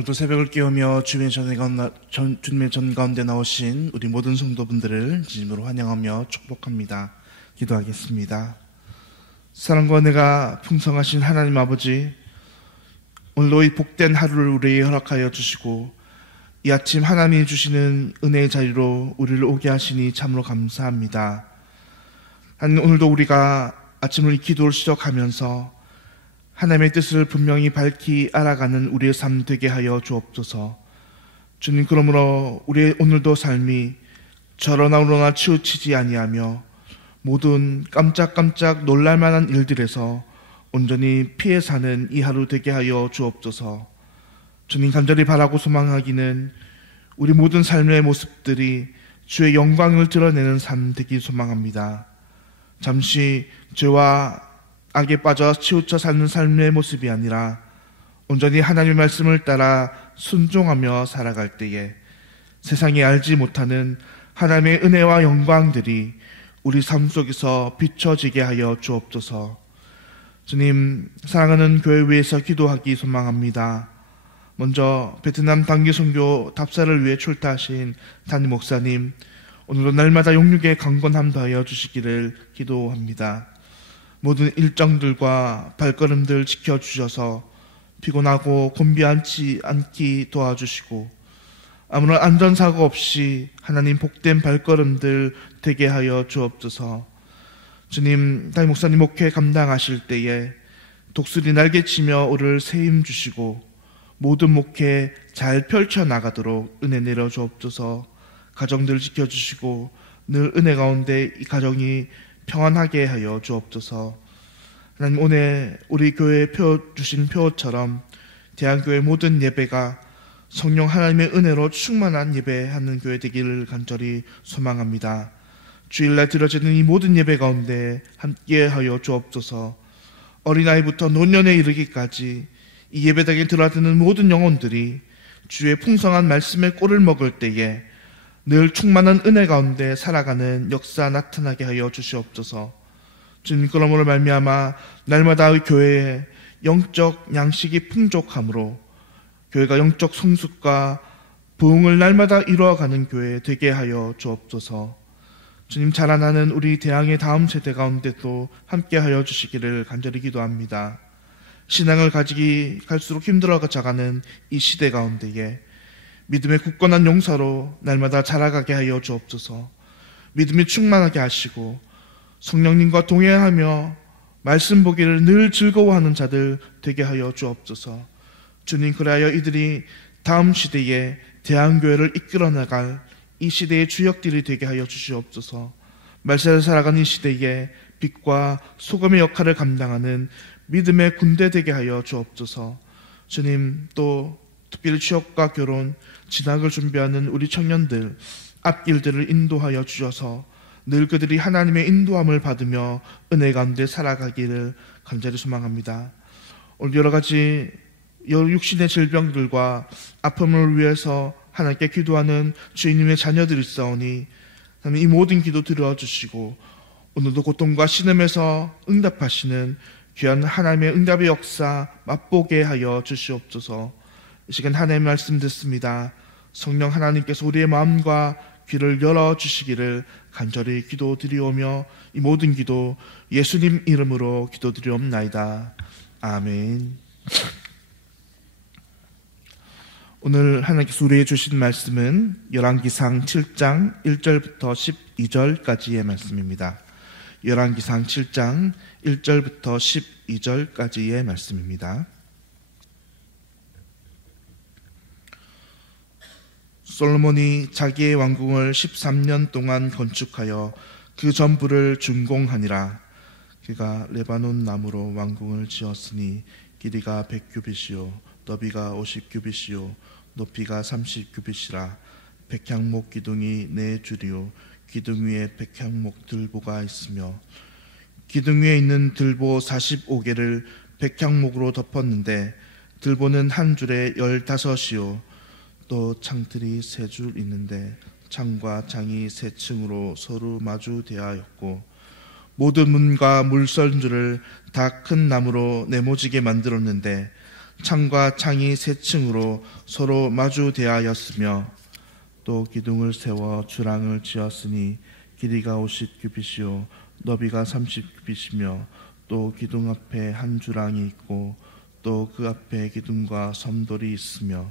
오늘도 새벽을 깨우며 주님의 전 가운데 나오신 우리 모든 성도분들을 진심으로 환영하며 축복합니다. 기도하겠습니다. 사랑과 은혜가 풍성하신 하나님 아버지, 오늘도 이 복된 하루를 우리에게 허락하여 주시고 이 아침 하나님이 주시는 은혜의 자리로 우리를 오게 하시니 참으로 감사합니다. 하나님, 오늘도 우리가 아침을 이 기도를 시작하면서 하나님의 뜻을 분명히 밝히 알아가는 우리의 삶 되게 하여 주옵소서. 주님, 그러므로 우리의 오늘도 삶이 저러나 우러나 치우치지 아니하며 모든 깜짝깜짝 놀랄만한 일들에서 온전히 피해 사는 이 하루 되게 하여 주옵소서. 주님, 간절히 바라고 소망하기는 우리 모든 삶의 모습들이 주의 영광을 드러내는 삶 되기 소망합니다. 잠시 죄와 악에 빠져 치우쳐 사는 삶의 모습이 아니라 온전히 하나님의 말씀을 따라 순종하며 살아갈 때에 세상이 알지 못하는 하나님의 은혜와 영광들이 우리 삶 속에서 비춰지게 하여 주옵소서. 주님, 사랑하는 교회 위해서 기도하기 소망합니다. 먼저 베트남 단기 선교 답사를 위해 출타하신 담임 목사님, 오늘도 날마다 용육의 강건함 더하여 주시기를 기도합니다. 모든 일정들과 발걸음들 지켜주셔서 피곤하고 곤비하지 않기 도와주시고 아무런 안전사고 없이 하나님 복된 발걸음들 되게 하여 주옵소서. 주님, 담임 목사님 목회 감당하실 때에 독수리 날개치며 오를 새 힘 주시고 모든 목회 잘 펼쳐나가도록 은혜 내려 주옵소서. 가정들 지켜주시고 늘 은혜 가운데 이 가정이 평안하게 하여 주옵소서. 하나님, 오늘 우리 교회에 주신 표처럼 대한교회 모든 예배가 성령 하나님의 은혜로 충만한 예배하는 교회 되기를 간절히 소망합니다. 주일날 드려지는 이 모든 예배 가운데 함께 하여 주옵소서. 어린아이부터 노년에 이르기까지 이 예배당에 들어드는 모든 영혼들이 주의 풍성한 말씀의 꼴을 먹을 때에 늘 충만한 은혜 가운데 살아가는 역사 나타나게 하여 주시옵소서. 주님, 그러므로 말미암아 날마다 교회에 영적 양식이 풍족함으로 교회가 영적 성숙과 부흥을 날마다 이루어가는 교회 되게 하여 주옵소서. 주님, 자라나는 우리 대항의 다음 세대 가운데도 함께 하여 주시기를 간절히 기도합니다. 신앙을 가지기 갈수록 힘들어가는 이 시대 가운데에 믿음의 굳건한 용사로 날마다 자라가게 하여 주옵소서. 믿음이 충만하게 하시고 성령님과 동행하며 말씀 보기를 늘 즐거워하는 자들 되게 하여 주옵소서. 주님, 그리하여 이들이 다음 시대에 대한교회를 이끌어 나갈 이 시대의 주역들이 되게 하여 주시옵소서. 말세를 살아가는 이 시대에 빛과 소금의 역할을 감당하는 믿음의 군대 되게 하여 주옵소서. 주님, 또 특별히 취업과 결혼, 진학을 준비하는 우리 청년들 앞길들을 인도하여 주셔서 늘 그들이 하나님의 인도함을 받으며 은혜 가운데 살아가기를 간절히 소망합니다. 오늘 여러 가지 육신의 질병들과 아픔을 위해서 하나님께 기도하는 주님의 자녀들이 있사오니 이 모든 기도 들어주시고 오늘도 고통과 신음에서 응답하시는 귀한 하나님의 응답의 역사 맛보게 하여 주시옵소서. 이 시간 하나님의 말씀 듣습니다. 성령 하나님께서 우리의 마음과 귀를 열어주시기를 간절히 기도드리오며 이 모든 기도 예수님 이름으로 기도드리옵나이다. 아멘. 오늘 하나님께서 우리에게 주신 말씀은 열왕기상 7장 1절부터 12절까지의 말씀입니다. 열왕기상 7장 1절부터 12절까지의 말씀입니다. 솔로몬이 자기의 왕궁을 13년 동안 건축하여 그 전부를 준공하니라. 그가 레바논 나무로 왕궁을 지었으니 길이가 100규빗이요 너비가 50규빗이요 높이가 30규빗이라. 백향목 기둥이 4줄이요 기둥 위에 백향목 들보가 있으며 기둥 위에 있는 들보 45개를 백향목으로 덮었는데 들보는 한 줄에 15이요 또 창틀이 3줄 있는데 창과 창이 3층으로 서로 마주 대하였고 모든 문과 물선줄을 다 큰 나무로 네모지게 만들었는데 창과 창이 세 층으로 서로 마주 대하였으며 또 기둥을 세워 주랑을 지었으니 길이가 50규빗이요 너비가 30규빗이며 또 기둥 앞에 한 주랑이 있고 또 그 앞에 기둥과 섬돌이 있으며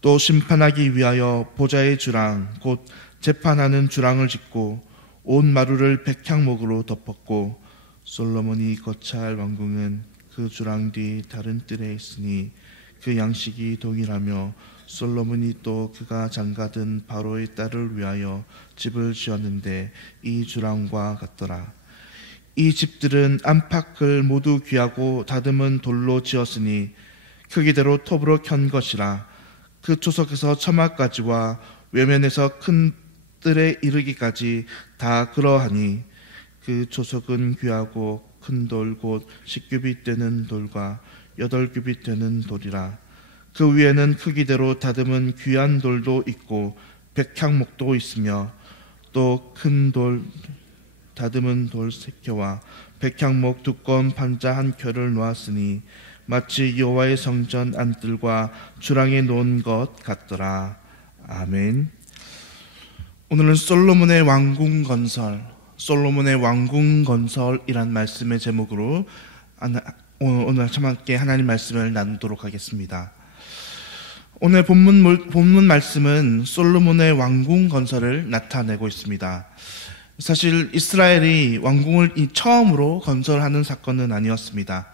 또 심판하기 위하여 보좌의 주랑 곧 재판하는 주랑을 짓고 온 마루를 백향목으로 덮었고 솔로몬이 거처할 왕궁은 그 주랑 뒤 다른 뜰에 있으니 그 양식이 동일하며 솔로몬이 또 그가 장가든 바로의 딸을 위하여 집을 지었는데 이 주랑과 같더라. 이 집들은 안팎을 모두 귀하고 다듬은 돌로 지었으니 크기대로 톱으로 켠 것이라. 그 초석에서 처마까지와 외면에서 큰 뜰에 이르기까지 다 그러하니 그 초석은 귀하고 큰 돌 곧 10규빗 되는 돌과 8규빗 되는 돌이라. 그 위에는 크기대로 다듬은 귀한 돌도 있고 백향목도 있으며 또 큰 돌 다듬은 돌 3켜와 백향목 두꺼운 판자 1켜를 놓았으니 마치 여호와의 성전 안뜰과 주랑에 놓은 것 같더라. 아멘. 오늘은 솔로몬의 왕궁 건설이란 말씀의 제목으로 오늘 함께 하나님 말씀을 나누도록 하겠습니다. 오늘 본문 말씀은 솔로몬의 왕궁 건설을 나타내고 있습니다. 사실 이스라엘이 왕궁을 처음으로 건설하는 사건은 아니었습니다.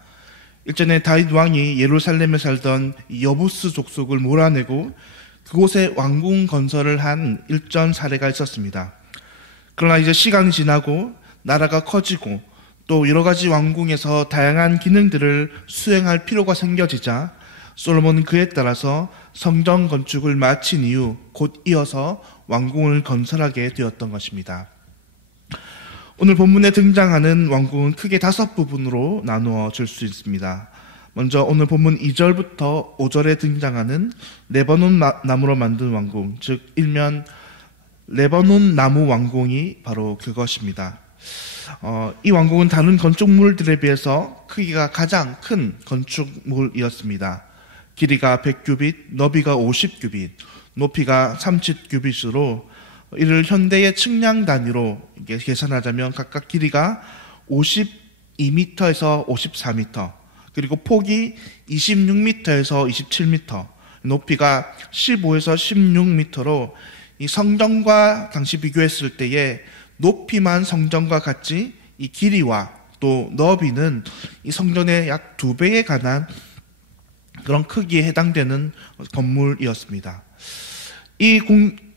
일전에 다윗 왕이 예루살렘에 살던 여부스 족속을 몰아내고 그곳에 왕궁 건설을 한 일전 사례가 있었습니다. 그러나 이제 시간이 지나고 나라가 커지고 또 여러 가지 왕궁에서 다양한 기능들을 수행할 필요가 생겨지자 솔로몬은 그에 따라서 성전 건축을 마친 이후 곧 이어서 왕궁을 건설하게 되었던 것입니다. 오늘 본문에 등장하는 왕궁은 크게 5부분으로 나누어질 수 있습니다. 먼저 오늘 본문 2절부터 5절에 등장하는 레바논 나무로 만든 왕궁, 즉 일면 레바논 나무 왕궁이 바로 그것입니다. 이 왕궁은 다른 건축물들에 비해서 크기가 가장 큰 건축물이었습니다. 길이가 100규빗, 너비가 50규빗, 높이가 30규빗으로 이를 현대의 측량 단위로 계산하자면 각각 길이가 52m에서 54m, 그리고 폭이 26m에서 27m, 높이가 15에서 16m로 이 성전과 당시 비교했을 때에 높이만 성전과 같이 이 길이와 또 너비는 이 성전의 약 2배에 관한 그런 크기에 해당되는 건물이었습니다. 이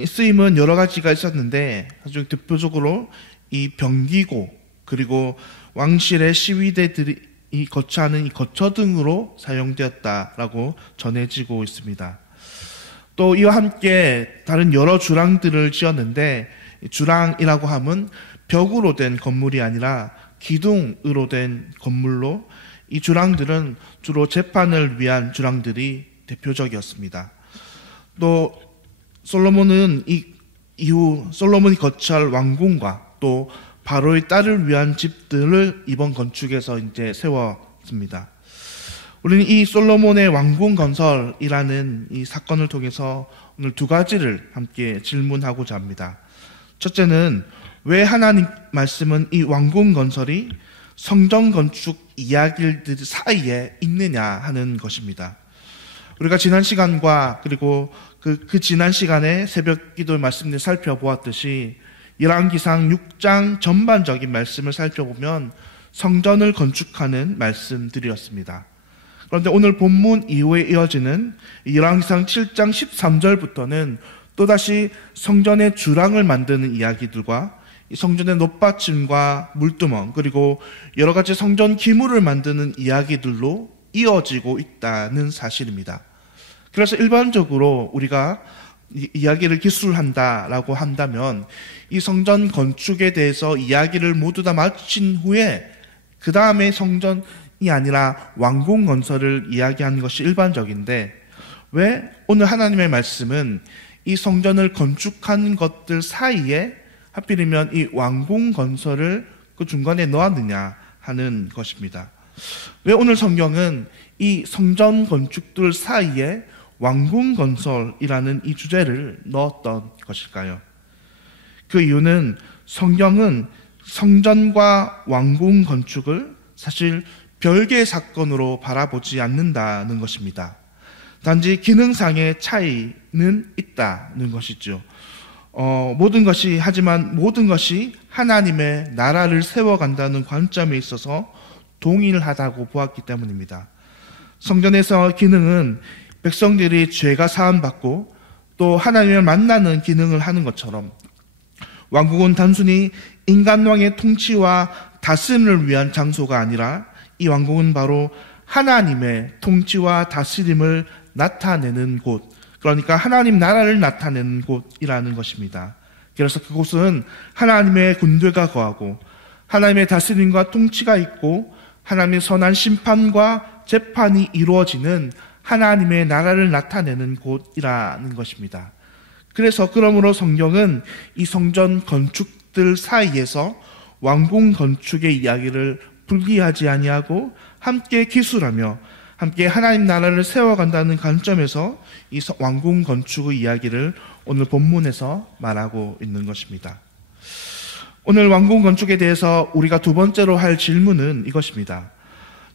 쓰임은 여러 가지가 있었는데 아주 대표적으로 이 병기고 그리고 왕실의 시위대들이 거처하는 이 거처 등으로 사용되었다라고 전해지고 있습니다. 또 이와 함께 다른 여러 주랑들을 지었는데 주랑이라고 하면 벽으로 된 건물이 아니라 기둥으로 된 건물로 이 주랑들은 주로 재판을 위한 주랑들이 대표적이었습니다. 또 솔로몬은 이후 솔로몬이 거처할 왕궁과 또 바로의 딸을 위한 집들을 이번 건축에서 이제 세웠습니다. 우리는 이 솔로몬의 왕궁 건설이라는 이 사건을 통해서 오늘 2가지를 함께 질문하고자 합니다. 첫째는 왜 하나님 말씀은 이 왕궁 건설이 성전 건축 이야기들 사이에 있느냐 하는 것입니다. 우리가 지난 시간과 그리고 그 지난 시간에 새벽 기도 말씀을 살펴보았듯이 열왕기상 6장 전반적인 말씀을 살펴보면 성전을 건축하는 말씀들이었습니다. 그런데 오늘 본문 이후에 이어지는 열왕기상 7장 13절부터는 또다시 성전의 주랑을 만드는 이야기들과 성전의 높받침과 물두멍 그리고 여러 가지 성전 기물을 만드는 이야기들로 이어지고 있다는 사실입니다. 그래서 일반적으로 우리가 이야기를 기술한다라고 한다면 이 성전 건축에 대해서 이야기를 모두 다 마친 후에 그 다음에 성전이 아니라 왕궁 건설을 이야기하는 것이 일반적인데 왜 오늘 하나님의 말씀은 이 성전을 건축한 것들 사이에 하필이면 이 왕궁 건설을 그 중간에 넣었느냐 하는 것입니다. 왜 오늘 성경은 이 성전 건축들 사이에 왕궁 건설이라는 이 주제를 넣었던 것일까요? 그 이유는 성경은 성전과 왕궁 건축을 사실 별개의 사건으로 바라보지 않는다는 것입니다. 단지 기능상의 차이는 있다는 것이죠. 하지만 모든 것이 하나님의 나라를 세워간다는 관점에 있어서 동일하다고 보았기 때문입니다. 성전에서 기능은 백성들이 죄가 사함받고 또 하나님을 만나는 기능을 하는 것처럼 왕국은 단순히 인간왕의 통치와 다스림을 위한 장소가 아니라 이 왕국은 바로 하나님의 통치와 다스림을 나타내는 곳, 그러니까 하나님 나라를 나타내는 곳이라는 것입니다. 그래서 그곳은 하나님의 군대가 거하고 하나님의 다스림과 통치가 있고 하나님의 선한 심판과 재판이 이루어지는 하나님의 나라를 나타내는 곳이라는 것입니다. 그러므로 성경은 이 성전 건축들 사이에서 왕궁 건축의 이야기를 분리하지 아니하고 함께 기술하며 함께 하나님 나라를 세워간다는 관점에서 이 왕궁 건축의 이야기를 오늘 본문에서 말하고 있는 것입니다. 오늘 왕궁 건축에 대해서 우리가 두 번째로 할 질문은 이것입니다.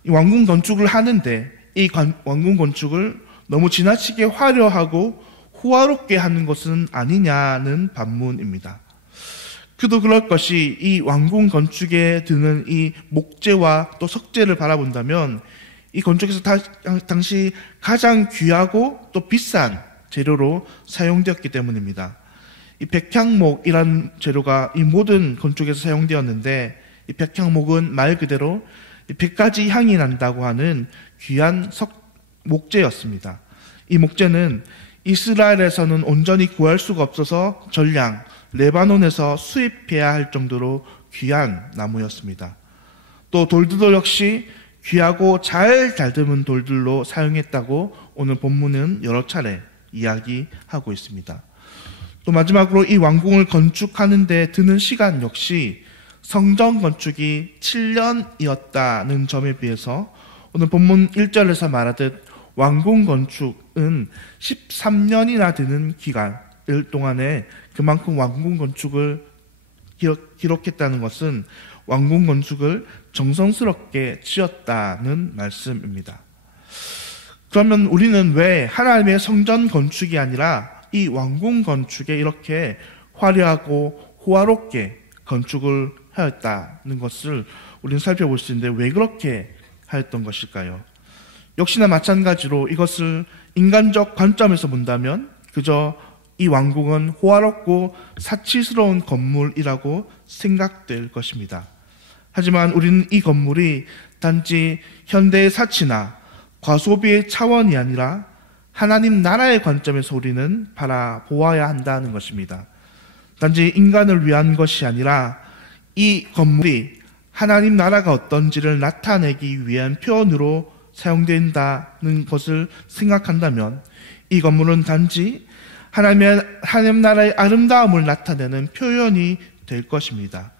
이 왕궁 건축을 하는데 이 왕궁 건축을 너무 지나치게 화려하고 호화롭게 하는 것은 아니냐는 반문입니다. 그도 그럴 것이 이 왕궁 건축에 드는 이 목재와 또 석재를 바라본다면 이 건축에서 당시 가장 귀하고 또 비싼 재료로 사용되었기 때문입니다. 이 백향목이라는 재료가 이 모든 건축에서 사용되었는데 이 백향목은 말 그대로 100가지 향이 난다고 하는 귀한 목재였습니다. 이 목재는 이스라엘에서는 온전히 구할 수가 없어서 전량 레바논에서 수입해야 할 정도로 귀한 나무였습니다. 또 돌들도 역시 귀하고 잘 다듬은 돌들로 사용했다고 오늘 본문은 여러 차례 이야기하고 있습니다. 또 마지막으로 이 왕궁을 건축하는 데 드는 시간 역시 성전 건축이 7년이었다는 점에 비해서 오늘 본문 1절에서 말하듯 왕궁 건축은 13년이나 되는 기간을 동안에 그만큼 왕궁 건축을 기록했다는 것은 왕궁 건축을 정성스럽게 지었다는 말씀입니다. 그러면 우리는 왜 하나님의 성전 건축이 아니라 이 왕궁 건축에 이렇게 화려하고 호화롭게 건축을 하였다는 것을 우리는 살펴볼 수 있는데 왜 그렇게 하였던 것일까요? 역시나 마찬가지로 이것을 인간적 관점에서 본다면 그저 이 왕궁은 호화롭고 사치스러운 건물이라고 생각될 것입니다. 하지만 우리는 이 건물이 단지 현대의 사치나 과소비의 차원이 아니라 하나님 나라의 관점에서 우리는 바라보아야 한다는 것입니다. 단지 인간을 위한 것이 아니라 이 건물이 하나님 나라가 어떤지를 나타내기 위한 표현으로 사용된다는 것을 생각한다면 이 건물은 단지 하나님 나라의 아름다움을 나타내는 표현이 될 것입니다.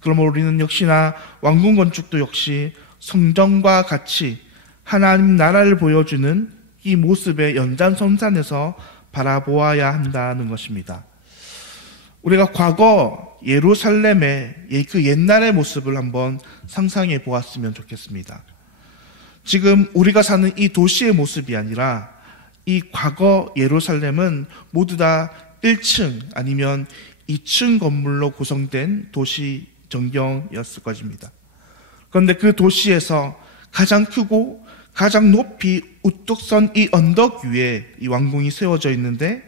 그러므로 우리는 역시나 왕궁 건축도 역시 성전과 같이 하나님 나라를 보여주는 이 모습의 연장선상에서 바라보아야 한다는 것입니다. 우리가 과거 예루살렘의 그 옛날의 모습을 한번 상상해 보았으면 좋겠습니다. 지금 우리가 사는 이 도시의 모습이 아니라 이 과거 예루살렘은 모두 다 1층 아니면 2층 건물로 구성된 도시 전경이었을 것입니다. 그런데 그 도시에서 가장 크고 가장 높이 우뚝 선 이 언덕 위에 이 왕궁이 세워져 있는데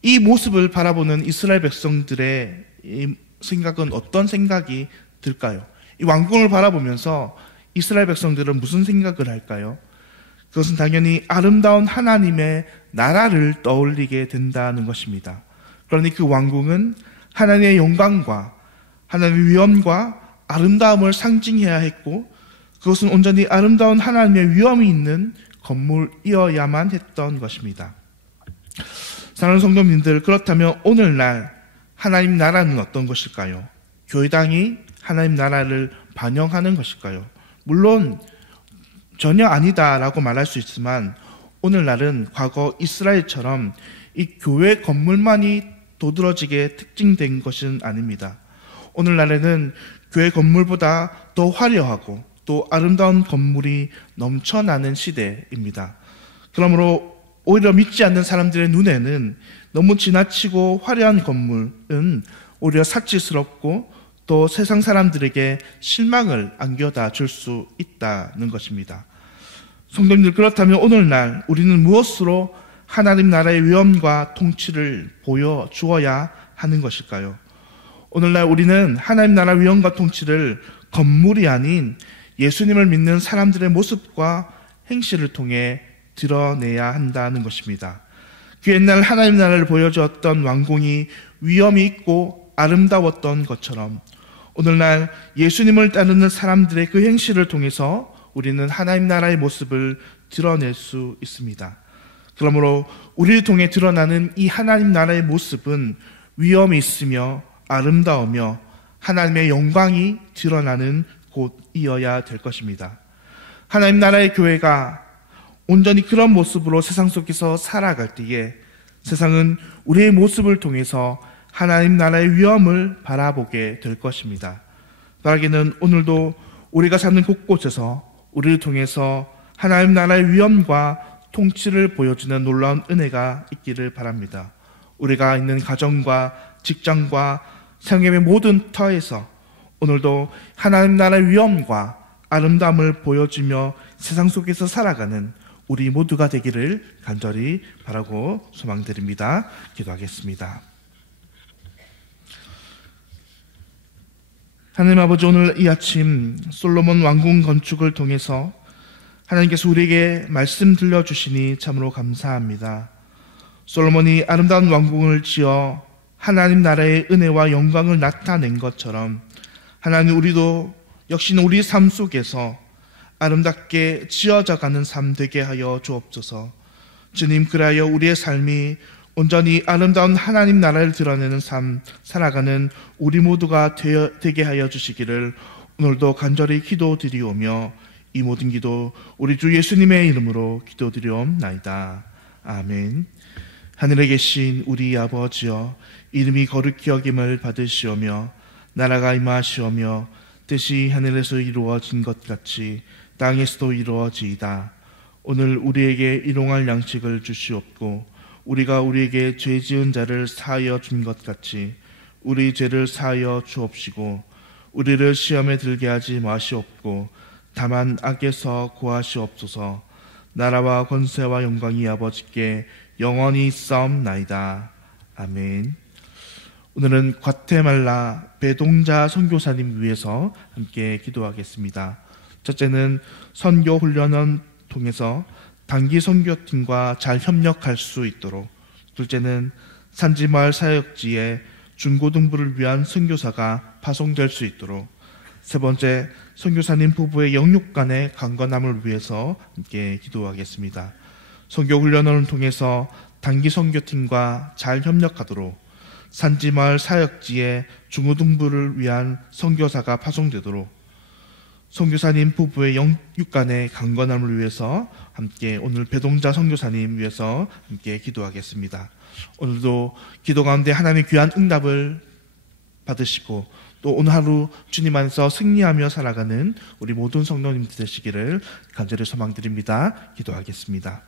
이 모습을 바라보는 이스라엘 백성들의 이 생각은 어떤 생각이 들까요? 이 왕궁을 바라보면서 이스라엘 백성들은 무슨 생각을 할까요? 그것은 당연히 아름다운 하나님의 나라를 떠올리게 된다는 것입니다. 그러니 그 왕궁은 하나님의 영광과 하나님의 위엄과 아름다움을 상징해야 했고 그것은 온전히 아름다운 하나님의 위엄이 있는 건물이어야만 했던 것입니다. 사랑하는 성도님들, 그렇다면 오늘날 하나님 나라는 어떤 것일까요? 교회당이 하나님 나라를 반영하는 것일까요? 물론 전혀 아니다라고 말할 수 있지만 오늘날은 과거 이스라엘처럼 이 교회 건물만이 도드라지게 특징된 것은 아닙니다. 오늘날에는 교회 건물보다 더 화려하고 또 아름다운 건물이 넘쳐나는 시대입니다. 그러므로 오히려 믿지 않는 사람들의 눈에는 너무 지나치고 화려한 건물은 오히려 사치스럽고 또 세상 사람들에게 실망을 안겨다 줄 수 있다는 것입니다. 성도님들, 그렇다면 오늘날 우리는 무엇으로 하나님 나라의 위엄과 통치를 보여주어야 하는 것일까요? 오늘날 우리는 하나님 나라 위엄과 통치를 건물이 아닌 예수님을 믿는 사람들의 모습과 행실을 통해 드러내야 한다는 것입니다. 그 옛날 하나님 나라를 보여주었던 왕궁이 위엄이 있고 아름다웠던 것처럼 오늘날 예수님을 따르는 사람들의 그 행실을 통해서 우리는 하나님 나라의 모습을 드러낼 수 있습니다. 그러므로 우리를 통해 드러나는 이 하나님 나라의 모습은 위엄이 있으며 아름다우며 하나님의 영광이 드러나는 곳이어야 될 것입니다. 하나님 나라의 교회가 온전히 그런 모습으로 세상 속에서 살아갈 때에 세상은 우리의 모습을 통해서 하나님 나라의 위엄을 바라보게 될 것입니다. 바라기는 오늘도 우리가 사는 곳곳에서 우리를 통해서 하나님 나라의 위엄과 통치를 보여주는 놀라운 은혜가 있기를 바랍니다. 우리가 있는 가정과 직장과 생애의 모든 터에서 오늘도 하나님 나라의 위엄과 아름다움을 보여주며 세상 속에서 살아가는 우리 모두가 되기를 간절히 바라고 소망드립니다. 기도하겠습니다. 하나님 아버지, 오늘 이 아침 솔로몬 왕궁 건축을 통해서 하나님께서 우리에게 말씀 들려주시니 참으로 감사합니다. 솔로몬이 아름다운 왕궁을 지어 하나님 나라의 은혜와 영광을 나타낸 것처럼 하나님, 우리도 역시나 우리 삶 속에서 아름답게 지어져가는 삶 되게 하여 주옵소서. 주님, 그리하여 우리의 삶이 온전히 아름다운 하나님 나라를 드러내는 삶 살아가는 우리 모두가 되게 하여 주시기를 오늘도 간절히 기도드리오며 이 모든 기도 우리 주 예수님의 이름으로 기도드리옵나이다. 아멘. 하늘에 계신 우리 아버지여, 이름이 거룩히 여김을 받으시오며 나라가 임하시오며 뜻이 하늘에서 이루어진 것 같이 땅에서도 이루어지이다. 오늘 우리에게 일용할 양식을 주시옵고 우리가 우리에게 죄 지은 자를 사하여 준 것 같이 우리 죄를 사하여 주옵시고 우리를 시험에 들게 하지 마시옵고 다만 악에서 구하시옵소서. 나라와 권세와 영광이 아버지께 영원히 있사옵나이다. 아멘. 오늘은 과테말라 배동자 선교사님 위해서 함께 기도하겠습니다. 첫째는 선교 훈련을 통해서 단기 선교팀과 잘 협력할 수 있도록, 둘째는 산지마을 사역지에 중고등부를 위한 선교사가 파송될 수 있도록, 세 번째, 선교사님 부부의 영육간의 강건함을 위해서 함께 기도하겠습니다. 선교 훈련을 통해서 단기 선교팀과 잘 협력하도록, 산지마을 사역지에 중고등부를 위한 선교사가 파송되도록, 선교사님 부부의 영육간의 강건함을 위해서 함께 오늘 배동자 선교사님 위해서 함께 기도하겠습니다. 오늘도 기도 가운데 하나님의 귀한 응답을 받으시고 또 오늘 하루 주님 안에서 승리하며 살아가는 우리 모든 성도님들 되시기를 간절히 소망드립니다. 기도하겠습니다.